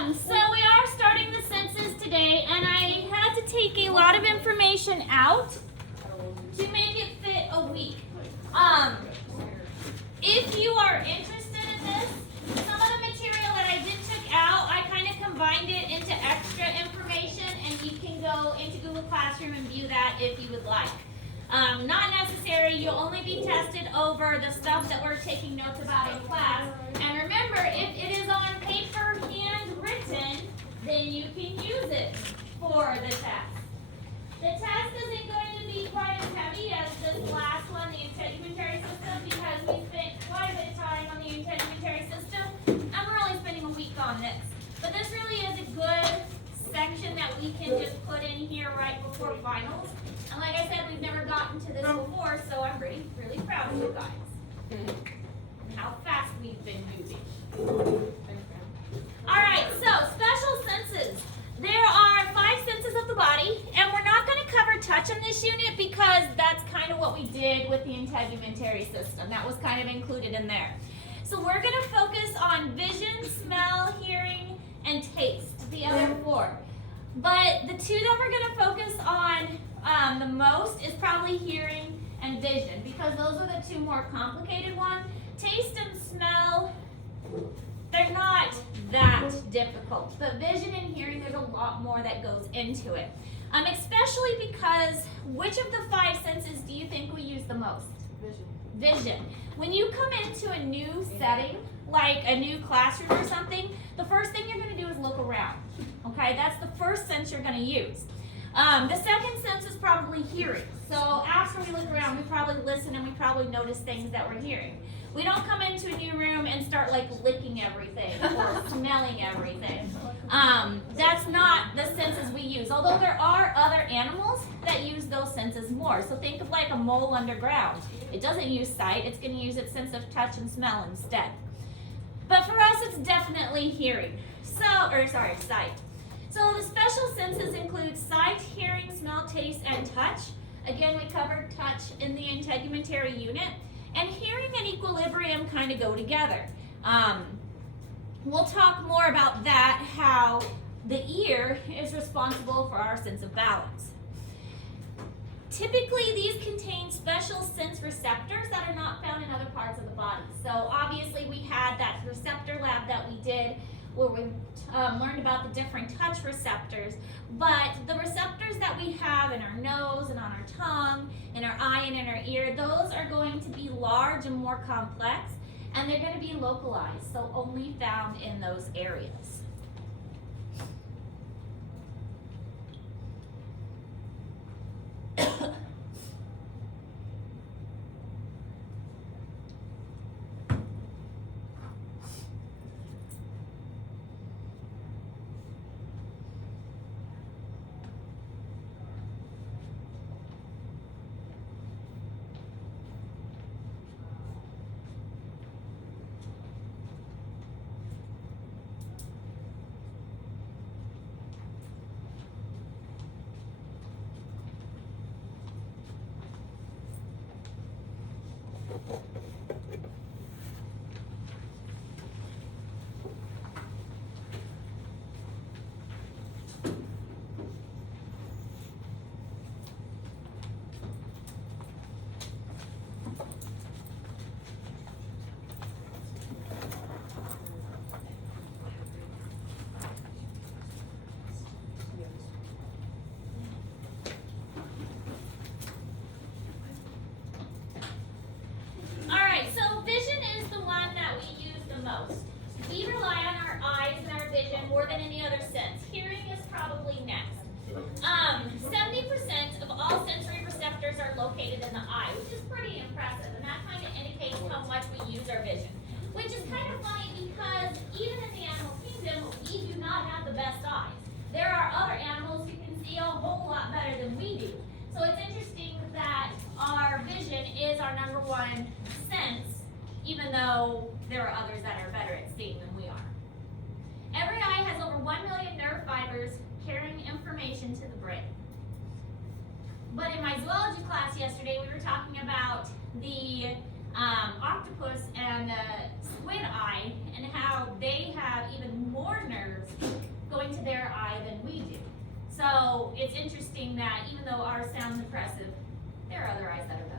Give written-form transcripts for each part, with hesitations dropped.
So we are starting the census today, and I had to take a lot of information out to make it fit a week. If you are interested in this, some of the material that I did took out, I kind of combined it into extra information, and you can go into Google Classroom and view that if you would like. Not necessary. You'll only be tested over the stuff that we're taking notes about in class. And remember, if it is on paper handwritten, then you can use it for the test. The test isn't going to be quite as heavy as this last one, the integumentary system, because we spent quite a bit of time on the integumentary system, and we're only spending a week on this. But this really is a good section that we can just put in here right before finals. And like I said, we've never gotten to this before, so I'm really proud of you guys. How fast we've been moving. Alright, so special senses. There are 5 senses of the body, and we're not going to cover touch in this unit because that's kind of what we did with the integumentary system. That was kind of included in there. So we're going to focus on vision, smell, hearing, and taste, the other 4. But the 2 that we're going to focus on the most is probably hearing and vision, because those are the 2 more complicated ones. Taste and smell, they're not that difficult, but vision and hearing, there's a lot more that goes into it. Especially because, which of the 5 senses do you think we use the most? Vision. When you come into a new setting, like a new classroom or something, the first thing you're going to do is look around. Okay, that's the first sense you're going to use. The second sense is probably hearing. So after we look around, we probably listen and we probably notice things that we're hearing. We don't come into a new room and start like licking everything or smelling everything. That's not the senses we use, although there are other animals that use those senses more. So think of like a mole underground. It doesn't use sight, it's going to use its sense of touch and smell instead. But for us, it's definitely hearing. Sight. So the special senses include sight, hearing, smell, taste, and touch. Again, we covered touch in the integumentary unit. And hearing and equilibrium kind of go together. We'll talk more about that, how the ear is responsible for our sense of balance. Typically, these contain special sense receptors that are not found in other parts of the body. So obviously, we had that receptor lab that we did where we learned about the different touch receptors, but the receptors that we have in our nose and on our tongue, in our eye and in our ear, those are going to be large and more complex, and they're going to be localized, so only found in those areas. We rely on our eyes and our vision more than any other sense. Hearing is probably next. 70% of all sensory receptors are located in the eye, which is pretty impressive, and that kind of indicates how much we use our vision. Which is kind of funny because even in the animal kingdom, we do not have the best eyes. There are other animals who can see a whole lot better than we do. So it's interesting that our vision is our #1 sense, even though there are others that are better at seeing than we are. Every eye has over 1 million nerve fibers carrying information to the brain. But in my zoology class yesterday, we were talking about the octopus and squid eye and how they have even more nerves into their eye than we do. So it's interesting that even though ours sounds impressive, there are other eyes that are better.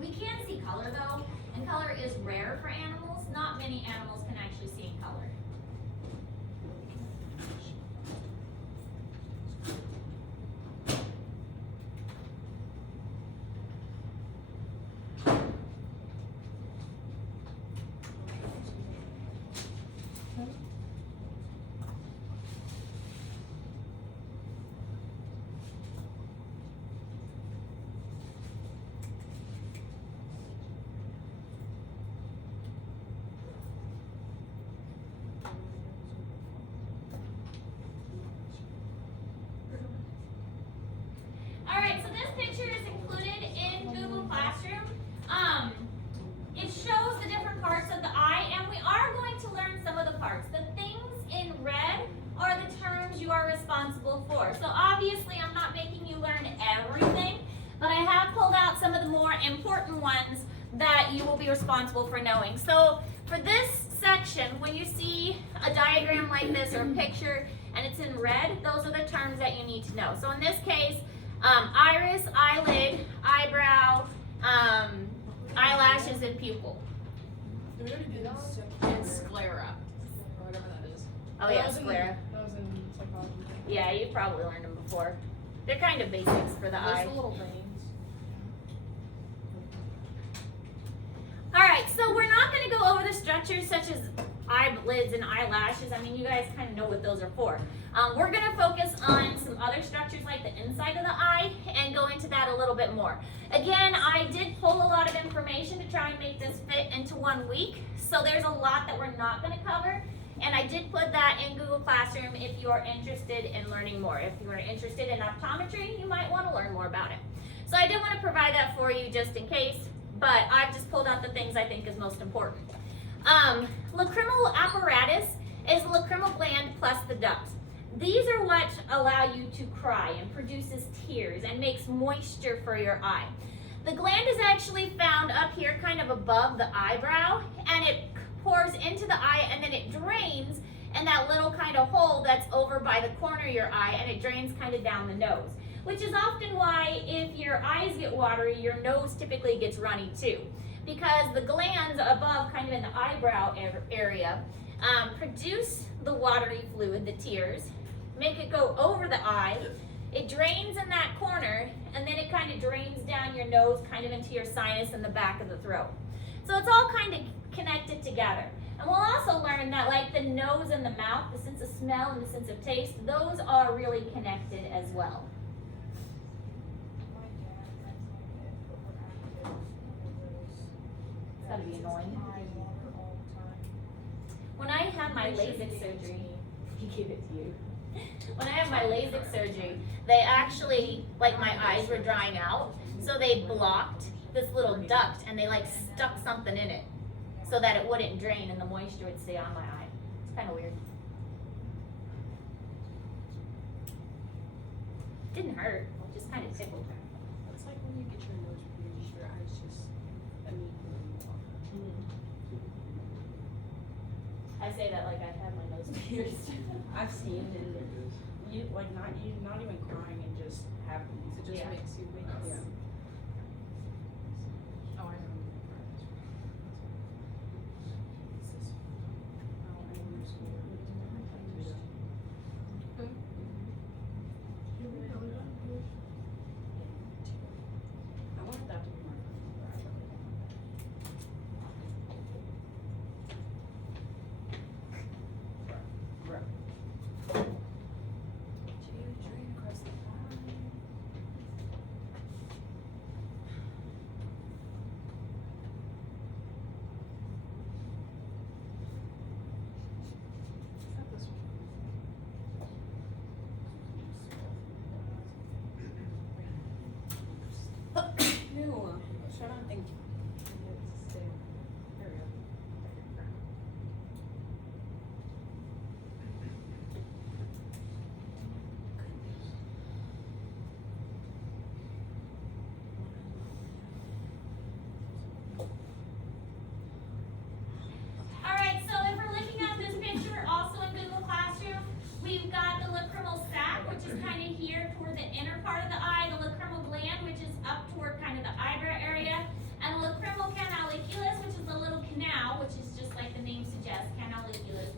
We can see color though, and color is rare for animals. Not many animals can actually see in color. Alright, so this picture is included in Google Classroom. It shows the different parts of the eye, and we are going to learn some of the parts. The things in red are the terms you are responsible for. So obviously I'm not making you learn everything, but I have pulled out some of the more important ones that you will be responsible for knowing. So for this section, when you see a diagram like this or a picture and it's in red, those are the terms that you need to know. So in this case, iris, eyelid, eyebrow, eyelashes, and pupil. We already did that. And sclera, or whatever that is. Oh yeah, sclera. That was in psychology. Yeah, you've probably learned them before. They're kind of basics for the eye. Those little veins. Alright, so we're not going to go over the structures such as eyelids and eyelashes. I mean, you guys kind of know what those are for. We're going to focus on some other structures like the inside of the eye and go into that a little bit more. Again, I did pull a lot of information to try and make this fit into 1 week. So there's a lot that we're not going to cover. And I did put that in Google Classroom if you are interested in learning more. If you are interested in optometry, you might want to learn more about it. So I did want to provide that for you just in case, but I've just pulled out the things I think is most important. Lacrimal apparatus is the lacrimal gland plus the ducts. These are what allow you to cry and produces tears and makes moisture for your eye. The gland is actually found up here kind of above the eyebrow, and it pours into the eye and then it drains in that little kind of hole that's over by the corner of your eye, and it drains kind of down the nose, which is often why if your eyes get watery, your nose typically gets runny too, because the glands above kind of in the eyebrow area produce the watery fluid, the tears, make it go over the eye, it drains in that corner, and then it kind of drains down your nose kind of into your sinus and the back of the throat. So it's all kind of connected together. And we'll also learn that like the nose and the mouth, the sense of smell and the sense of taste, those are really connected as well. It's gotta be annoying. When I had my LASIK surgery, he gave it to you. When I had my LASIK surgery, they actually, like my eyes were drying out, so they blocked this little duct and they like stuck something in it so that it wouldn't drain and the moisture would stay on my eye. It's kind of weird. Didn't hurt, just kind of tickled. It's like when you get your nose pierced, your eyes just immediately water. I say that like I've had my nose pierced. I've seen it, and you like not even crying, it just happens. It just Yeah. makes you weak. Yeah. Oh, I remember. I wanted that to be my Right. Drain across the eye. is kind of here toward the inner part of the eye, the lacrimal gland, which is up toward kind of the eyebrow area, and the lacrimal canaliculus, which is the little canal, which is just like the name suggests, canaliculus,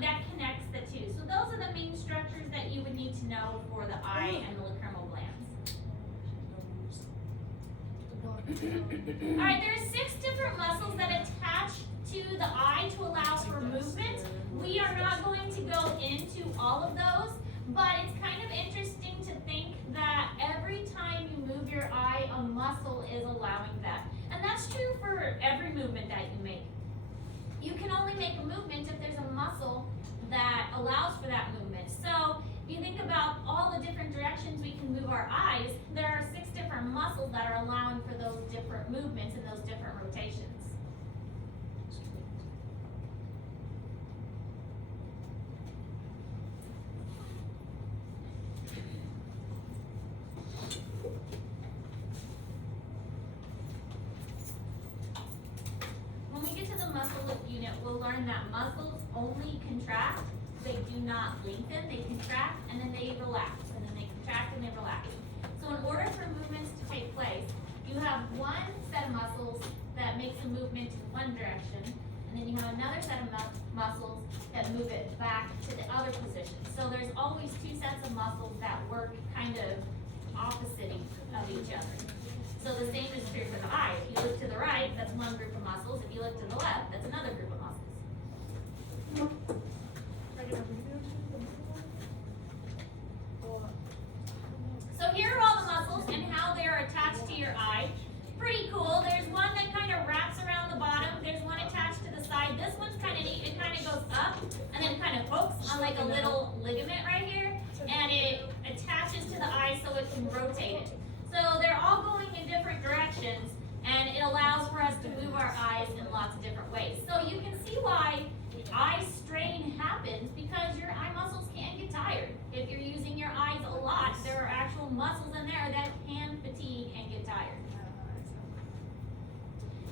that connects the two. So those are the main structures that you would need to know for the eye and the lacrimal glands. Alright, there are 6 different muscles that attach to the eye to allow for movement. We are not going to go into all of those, but it's kind of interesting to think that every time you move your eye, a muscle is allowing that. And that's true for every movement that you make. You can only make a movement if there's a muscle that allows for that movement. So if you think about all the different directions we can move our eyes, there are 6 different muscles that are allowing for those different movements and those different rotations. When we get to the muscle unit, we'll learn that muscles only contract. They do not lengthen, they contract and then they relax, and then they contract and they relax. So in order for movements to take place, you have one set of muscles that makes a movement in one direction, and then you have another set of muscles that move it back to the other position. So there's always 2 sets of muscles that work kind of opposite of each other. So the same is true for the eye. If you look to the right, that's one group of muscles. If you look to the left, that's another group of muscles. So here are all the muscles and how they're attached to your eye. Pretty cool. There's one that kind of wraps around the bottom. There's one attached to the side. This one's kind of neat. It kind of goes up and then kind of hooks on like a little ligament right here. And it attaches to the eye so it can rotate it. So they're all going in different directions, and it allows for us to move our eyes in lots of different ways. So you can see why eye strain happens, because your eye muscles can get tired. If you're using your eyes a lot, there are actual muscles in there that can fatigue and get tired.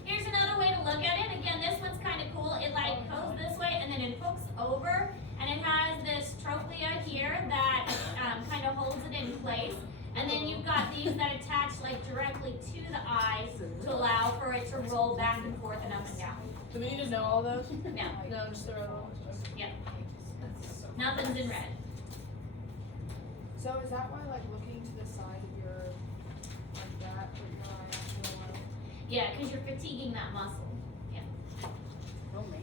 Here's another way to look at it. Again, this one's kind of cool. It like goes this way and then it hooks over, and it has this trochlea here that kind of holds it in place. And then you've got these that attach like directly to the eye to allow for it to roll back and forth and up and down. Do we need to know all those? No, No, just throw those. yeah, nothing's in red. So is that why like looking to the side of your, like that, with your eye actually like? Yeah, because you're fatiguing that muscle. Oh man.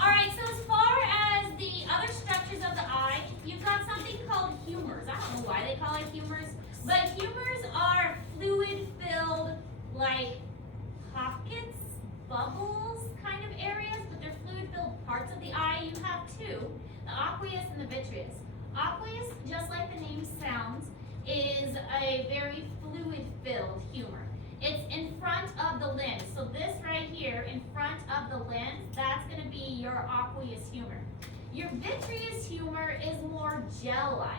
Alright, so as far as the other structures of the eye, you've got something called humors. I don't know why they call it humors, but humors are fluid-filled, like pockets, bubbles kind of areas, but they're fluid-filled parts of the eye. You have 2, the aqueous and the vitreous. Aqueous, just like the name sounds, is a very fluid-filled humor. It's in front of the lens. So this right here, in front of the lens, that's going to be your aqueous humor. Your vitreous humor is more gel-like,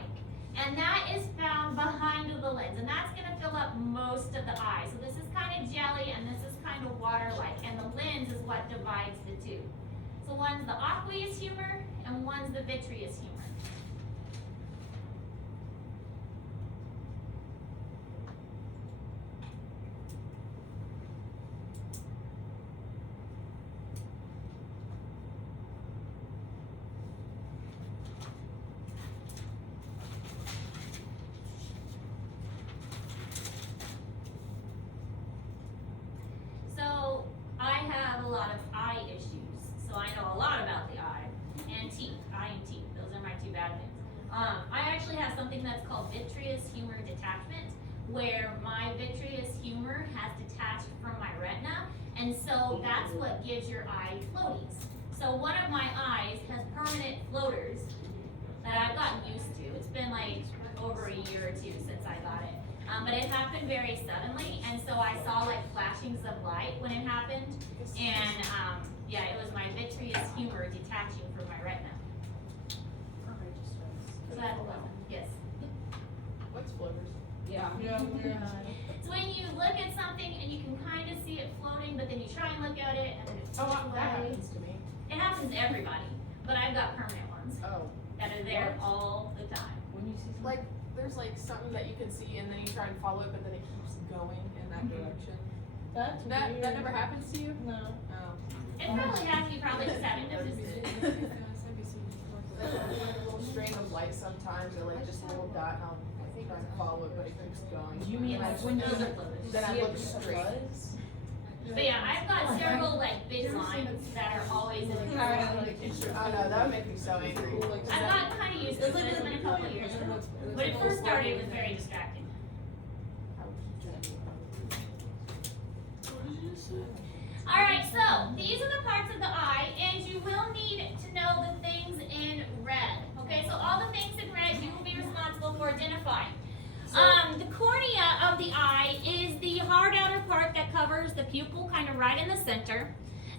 and that is found behind the lens, and that's going to fill up most of the eye. So this is kind of jelly, and this is kind of water-like, and the lens is what divides the 2. So one's the aqueous humor, and one's the vitreous humor. So I have a lot of eye issues, so I know a lot about the eye and teeth. Eye and teeth, those are my 2 bad things. I actually have something that's called vitreous humor detachment, where my vitreous humor has detached from my retina, and so that's what gives your eye floaties. So one of my eyes has permanent floaters that I've gotten used to. It's been like over a year or 2 since I got it. But it happened very suddenly, and so I saw like flashings of light when it happened, and yeah, it was my vitreous humor detaching from my retina. So that yes. What's floaters? Yeah. Yeah. So when you look at something and you can kind of see it floating, but then you try and look at it and then it's Oh, away. that happens to me. It happens to everybody, but I've got permanent ones Oh. that are there all the time. When you see something. Like there's like something that you can see and then you try and follow it, but then it keeps going in that direction. That's That weird. never happens to you? No. Oh. It probably has, you probably just haven't noticed it. Like a little string of light sometimes, or like just a little dot, and I'll try and follow it, but it keeps going. You mean And I like when you just- see then I it look with the straight. buzz? But yeah, I've got several like big lines that are always in the Oh no, that would make me so angry. I've gotten kind of used to it. It's been a couple of years. When it first started, it was very distracting. Alright, so these are the parts of the eye, and you will need to know the things in red. Okay, so all the things in red you will be responsible for identifying. The cornea of the eye is the hard outer part that covers the pupil, kind of right in the center.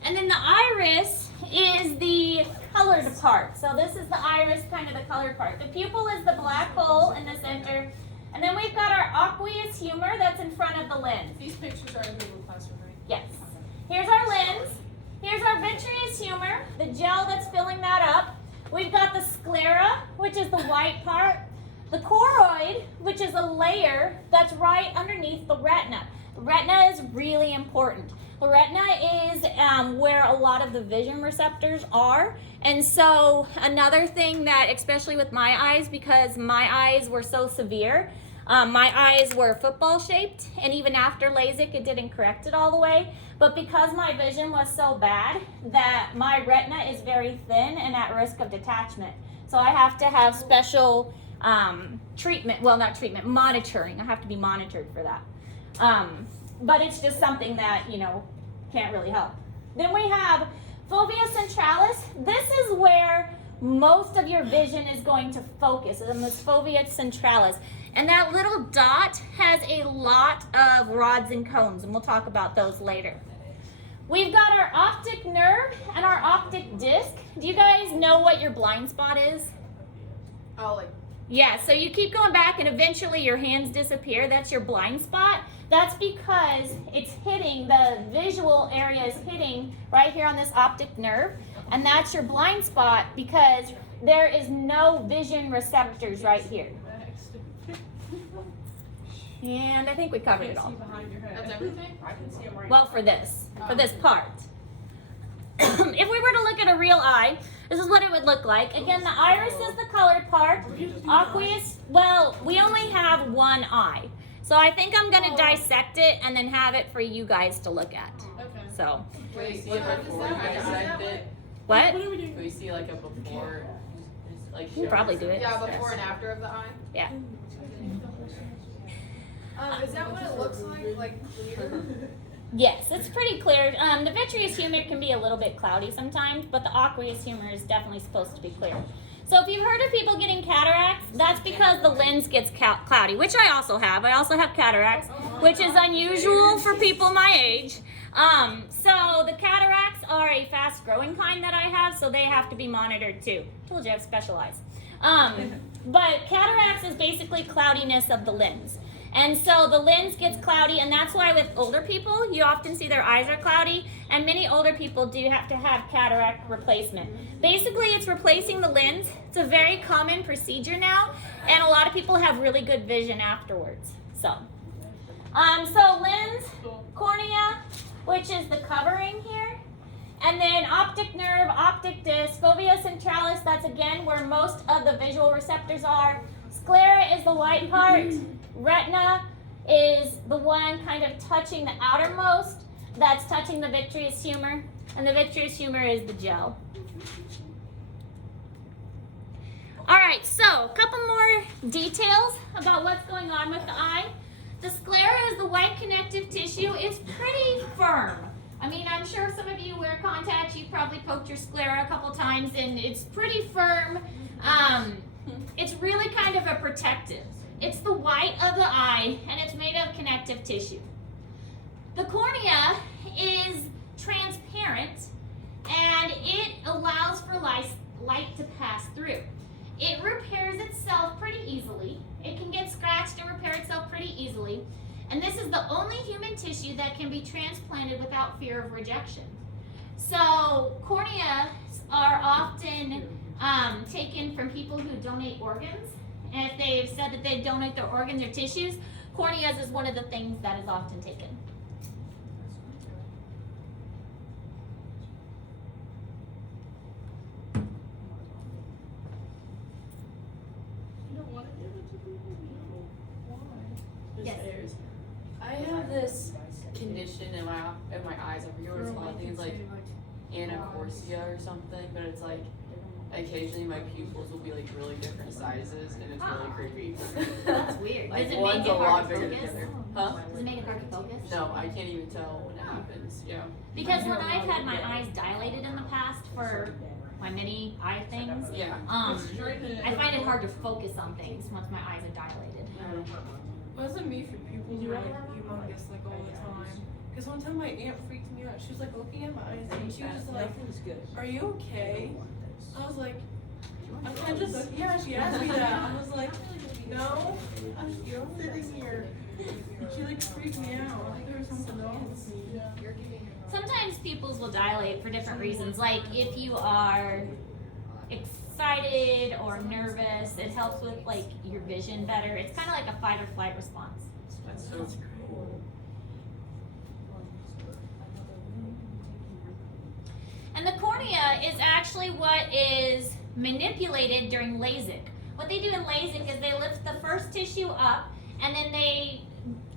And then the iris is the colored part. So this is the iris, kind of the colored part. The pupil is the black hole in the center. And then we've got our aqueous humor that's in front of the lens. These pictures are in Google Classroom, right? Yes. Here's our lens. Here's our vitreous humor, the gel that's filling that up. We've got the sclera, which is the white part. The choroid, which is a layer that's right underneath the retina. The retina is really important. The retina is where a lot of the vision receptors are. And so another thing that, especially with my eyes, because my eyes were so severe, my eyes were football shaped, and even after LASIK, it didn't correct it all the way. But because my vision was so bad that my retina is very thin and at risk of detachment. So I have to have special treatment, well, not treatment, monitoring. I have to be monitored for that. But it's just something that, you know, can't really help. Then we have fovea centralis. This is where most of your vision is going to focus, and this fovea centralis. And that little dot has a lot of rods and cones, and we'll talk about those later. We've got our optic nerve and our optic disc. Do you guys know what your blind spot is? Oh, like, Yeah, so you keep going back and eventually your hands disappear. That's your blind spot. That's because it's hitting, the visual area is hitting right here on this optic nerve. And that's your blind spot because there is no vision receptors right here. And I think we covered it all. behind your head. that's everything? I can see them right Well, for this part. If we were to look at a real eye, this is what it would look like. Again, the iris is the colored part. Aqueous, well, we only have one eye. So I think I'm going to dissect it and then have it for you guys to look at. Okay. So, Wait, see it before you dissect it? what? Can we see like a before, like We'll probably do it. Yeah, before and after of the eye. Yeah. Is that what it looks like clear? Yes, it's pretty clear. The vitreous humor can be a little bit cloudy sometimes, but the aqueous humor is definitely supposed to be clear. So if you've heard of people getting cataracts, that's because the lens gets cloudy, which I also have. I also have cataracts, which is unusual for people my age. So the cataracts are a fast-growing kind that I have, so they have to be monitored too. Told you I have special eyes. But cataracts is basically cloudiness of the lens. And so the lens gets cloudy, and that's why with older people, you often see their eyes are cloudy, and many older people do have to have cataract replacement. Basically, it's replacing the lens. It's a very common procedure now, and a lot of people have really good vision afterwards. So lens, cornea, which is the covering here, and then optic nerve, optic disc, fovea centralis, that's again where most of the visual receptors are. Sclera is the white part. Retina is the one kind of touching the outermost, that's touching the vitreous humor, and the vitreous humor is the gel. All right, so a couple more details about what's going on with the eye. The sclera is the white connective tissue. It's pretty firm. I mean, I'm sure some of you wear contacts. You've probably poked your sclera a couple times, and it's pretty firm. It's really kind of a protective. It's the white of the eye, and it's made of connective tissue. The cornea is transparent, and it allows for light to pass through. It repairs itself pretty easily. It can get scratched and repair itself pretty easily. And this is the only human tissue that can be transplanted without fear of rejection. So corneas are often taken from people who donate organs, And if they've said that they donate their organs or tissues, corneas is one of the things that is often taken. Yes. I have this condition in my eyes. I forget what it's called. I think it's like anacorsia or something, but it's like occasionally my pupils will be like really different sizes, and it's really creepy. That's weird. Like Does it one's make a it hard lot to bigger than focus? the other. Huh? Does it make it hard to focus? No, I can't even tell when it happens. Yeah. Because when I've had my eyes dilated in the past for my many eye things, Yeah. I find it hard to focus on things once my eyes are dilated. Wasn't me for pupils were like humongous like all the time. Cause one time my aunt freaked me out. She was like looking at my eyes and she was just like, "Are you okay?" I was like, I just yeah. She asked me that. I was like, "No, I'm sitting here." She like freaked me out. I think there was something else. Sometimes pupils will dilate for different reasons. Like if you are excited or nervous, it helps with like your vision better. It's kind of like a fight or flight response. That's so cool. And the cornea is actually what is manipulated during LASIK. What they do in LASIK is they lift the first tissue up, and then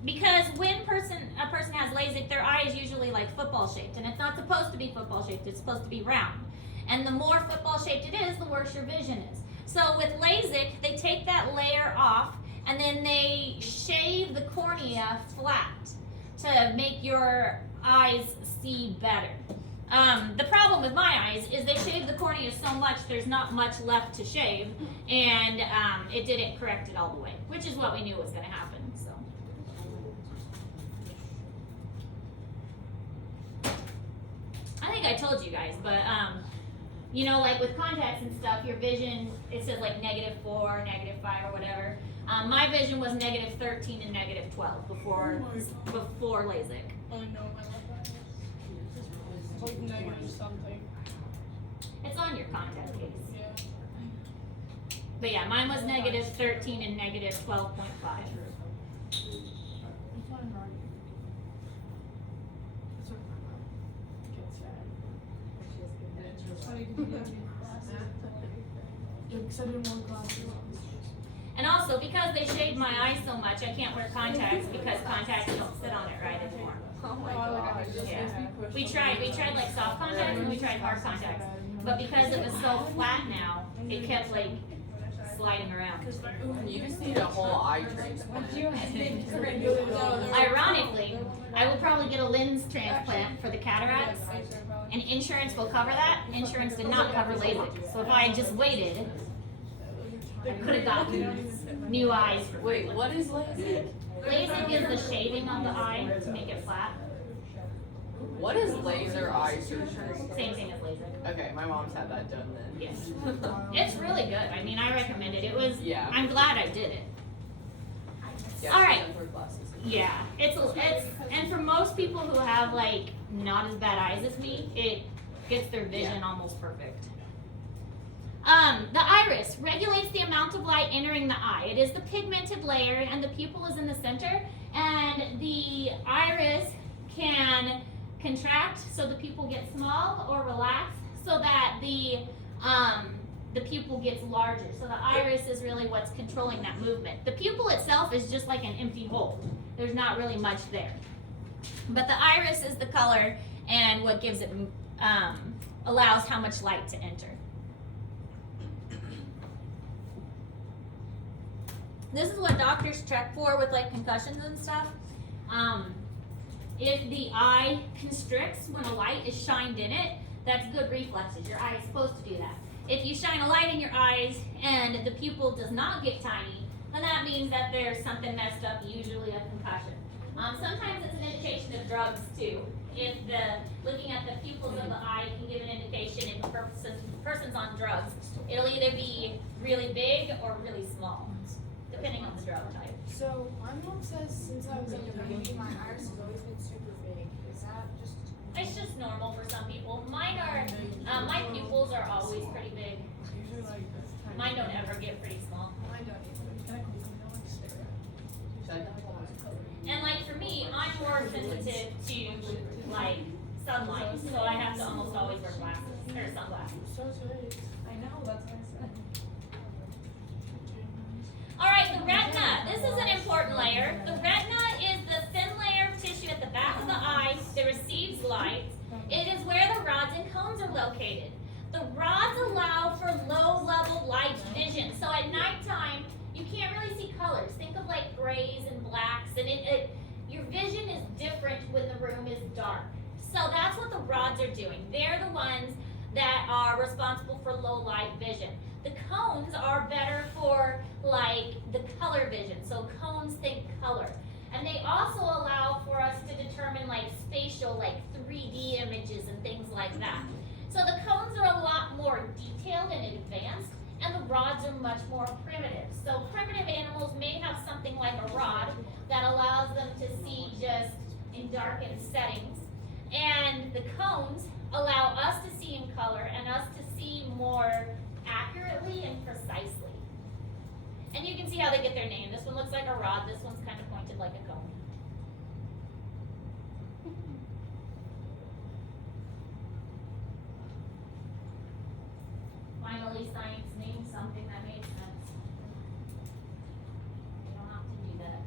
because when a person has LASIK, their eye is usually like football shaped, and it's not supposed to be football shaped, it's supposed to be round. And the more football shaped it is, the worse your vision is. So with LASIK, they take that layer off, and then they shave the cornea flat to make your eyes see better. The problem with my eyes is they shaved the cornea so much there's not much left to shave, and it didn't correct it all the way, which is what we knew was going to happen. So, I think I told you guys, but you know, like with contacts and stuff, your vision, it says like -4, -5, or whatever. My vision was -13 and -12 before LASIK. Oh no, I love that. It's like negative something. It's on your contact case. Yeah. But yeah, mine was -13 and -12.5. And also, because they shaved my eyes so much, I can't wear contacts because contacts don't sit on it right anymore. Oh my gosh. Yeah. We tried like soft contacts and we tried hard contacts. But because it was so flat now, it kept like sliding around. You just need a whole eye transplant. Ironically, I will probably get a lens transplant for the cataracts, and insurance will cover that. Insurance did not cover LASIK. So if I had just waited, I could have gotten new eyes. Wait, what is LASIK? LASIK is the shaving of the eye to make it flat. What is laser eye surgery? Same thing as LASIK. Okay, my mom's had that done then. Yes. It's really good. I mean, I recommend it. It was, Yeah. I'm glad I did it. Yeah, All she right. does wear glasses. Yeah, and for most people who have like not as bad eyes as me, it gets their vision almost perfect. The iris regulates the amount of light entering the eye. It is the pigmented layer, and the pupil is in the center, and the iris can contract so the pupil gets small, or relax so that the pupil gets larger. So the iris is really what's controlling that movement. The pupil itself is just like an empty hole. There's not really much there. But the iris is the color and what gives it, allows how much light to enter. This is what doctors check for with like concussions and stuff. If the eye constricts when a light is shined in it, that's good reflexes. Your eye is supposed to do that. If you shine a light in your eyes and the pupil does not get tiny, then that means that there's something messed up, usually a concussion. Sometimes it's an indication of drugs too. If looking at the pupils of the eye can give an indication if a person's on drugs. It'll either be really big or really small, depending on the drug type. So my mom says since I was a baby, my iris has always been super big. Is that just? It's just normal for some people. Mine are, my pupils are always pretty big. Mine don't ever get pretty small. Mine don't either. me, I'm more sensitive to like sunlight, so I have to almost always wear glasses or sunglasses. So good. I know, that's what I said. All right, the retina. This is an important layer. The retina is the thin layer of tissue at the back of the eye that receives light. It is where the rods and cones are located. The rods allow for low-level light vision. So at nighttime, you can't really see colors. Think of like grays and blacks, and your vision is different when the room is dark. So that's what the rods are doing. They're the ones that are responsible for low light vision. The cones are better for like the color vision. So cones think color. And they also allow for us to determine like spatial, like 3D images and things like that. So the cones are a lot more detailed and advanced, and the rods are much more primitive. So primitive animals may have something like a rod that allows them to see just in darkened settings. And the cones allow us to see in color and us to see more accurately and precisely. And you can see how they get their name. This one looks like a rod, this one's kind of pointed like a cone. Finally, science named something that made sense. You don't have to do that.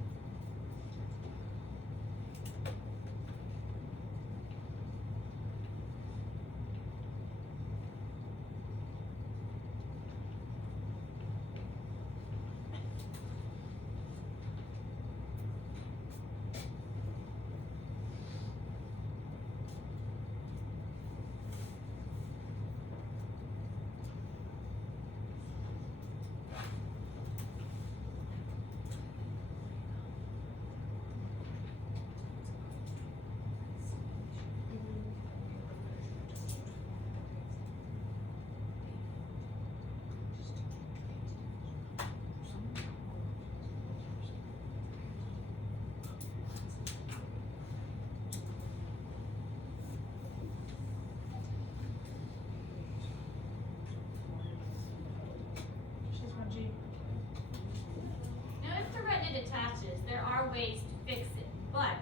Now, if the retina detaches, there are ways to fix it, but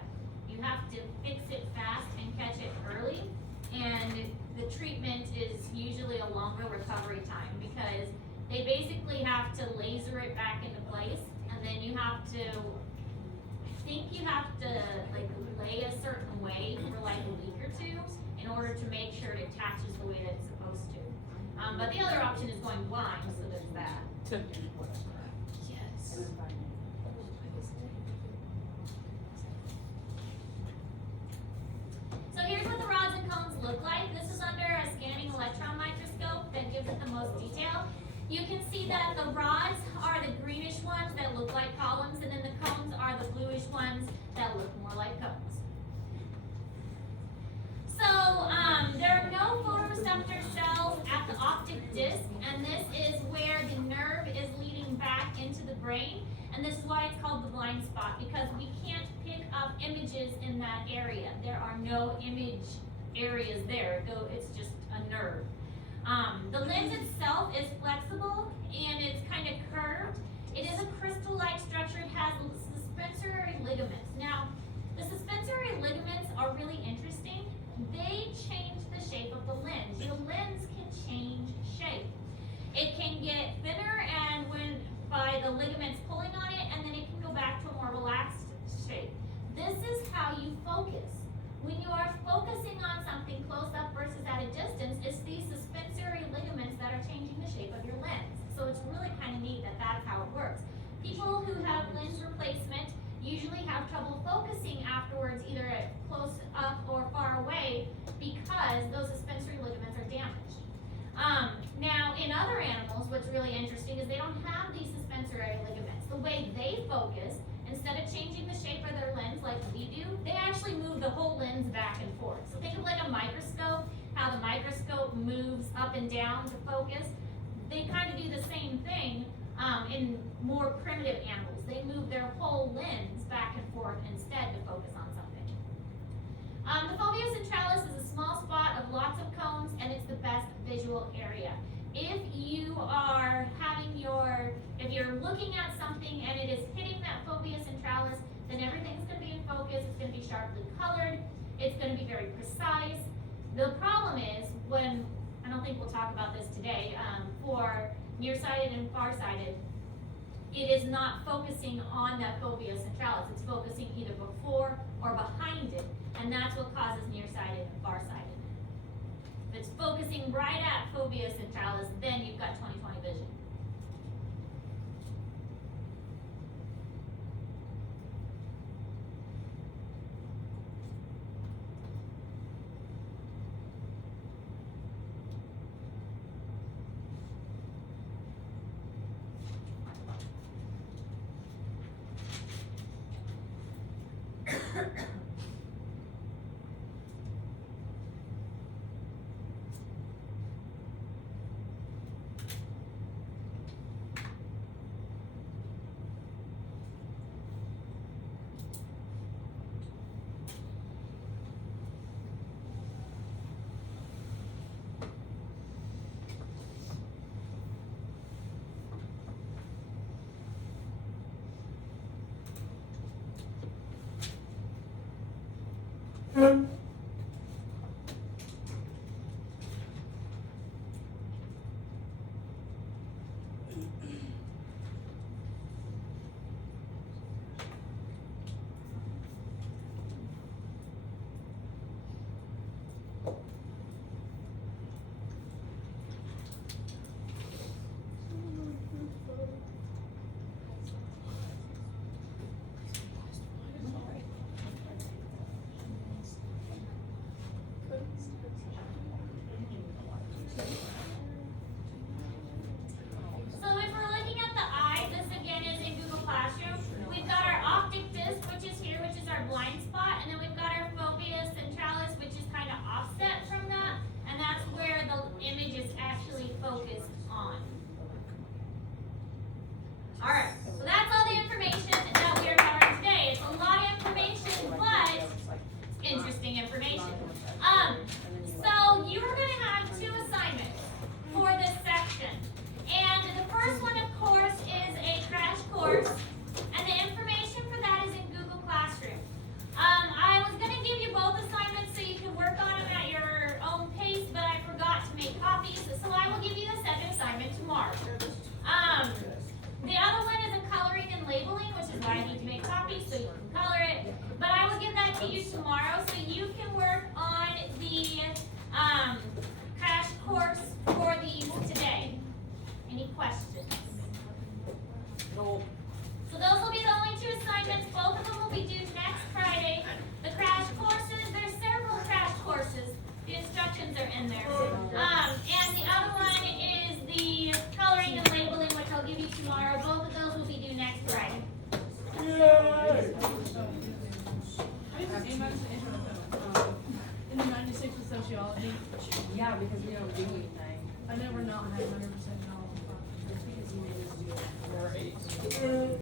you have to fix it fast and catch it early, and the treatment is usually a longer recovery time because they basically have to laser it back into place, and then you have to, I think you have to like lay a certain way for like a week or two in order to make sure it attaches the way that it's supposed to. But the other option is going blind, so there's that. Yes. So here's what the rods and cones look like. This is under a scanning electron microscope that gives it the most detail. You can see that the rods are the greenish ones that look like columns, and then the cones are the bluish ones that look more like cones. So there are no photoreceptor cells at the optic disc, and this is where the nerve is leading back into the brain, and this is why it's called the blind spot, because we can't pick up images in that area. There are no image areas there. It's just a nerve. The lens itself is flexible and it's kind of curved. It is a crystal-like structure. It has suspensory ligaments. Now, the suspensory ligaments are really interesting. They change the shape of the lens. Your lens can change shape. It can get thinner and by the ligaments pulling on it, and then it can go back to a more relaxed shape. This is how you focus. When you are focusing on something close up versus at a distance, it's these suspensory ligaments that are changing the shape of your lens. So it's really kind of neat that that's how it works. People who have lens replacement usually have trouble focusing afterwards, either at close up or far away, because those suspensory ligaments are damaged. Now, in other animals, what's really interesting is they don't have these suspensory ligaments. The way they focus, instead of changing the shape of their lens like we do, they actually move the whole lens back and forth. So think of like a microscope, how the microscope moves up and down to focus. They kind of do the same thing in more primitive animals. They move their whole lens back and forth instead to focus on something. The fovea centralis is a small spot of lots of cones, and it's the best visual area. If you are if you're looking at something and it is hitting that fovea centralis, then everything's going to be in focus. focus, it's gonna be sharply colored, it's gonna be very precise. The problem is when, I don't think we'll talk about this today, for nearsighted and farsighted, it is not focusing on that fovea centralis, it's focusing either before or behind it, and that's what causes nearsighted and farsighted. If it's focusing right at fovea centralis, then you've got 20/20 vision. So if we're looking at the eye, this again is in Google Classroom. We've got our optic disc, which is here, which is our blind spot, and then we've got our fovea centralis, which is kind of offset from that, and that's where the image is actually focused on. Alright, so that's all the information that we are covering today. It's a lot of information, but interesting information. So you're gonna have 2 assignments for this section. And the first one, of course, is a crash course, and the information for that is in Google Classroom. I was gonna give you both assignments so you can work on them at your own pace, but I forgot to make copies, so I will give you the second assignment tomorrow. The other one is a coloring and labeling, which is why I need to make copies so you can color it. But I will give that to you tomorrow so you can work on the crash course for these today. Any questions? No. So those will be the only 2 assignments. Both of them will be due next Friday. The crash courses, there's several crash courses. The instructions are in there. And the other one is the coloring and labeling, which I'll give you tomorrow. Both of those will be due next Friday. In the 96 with sociology, Yeah, because we don't do anything. I never not had 100% knowledge. Right.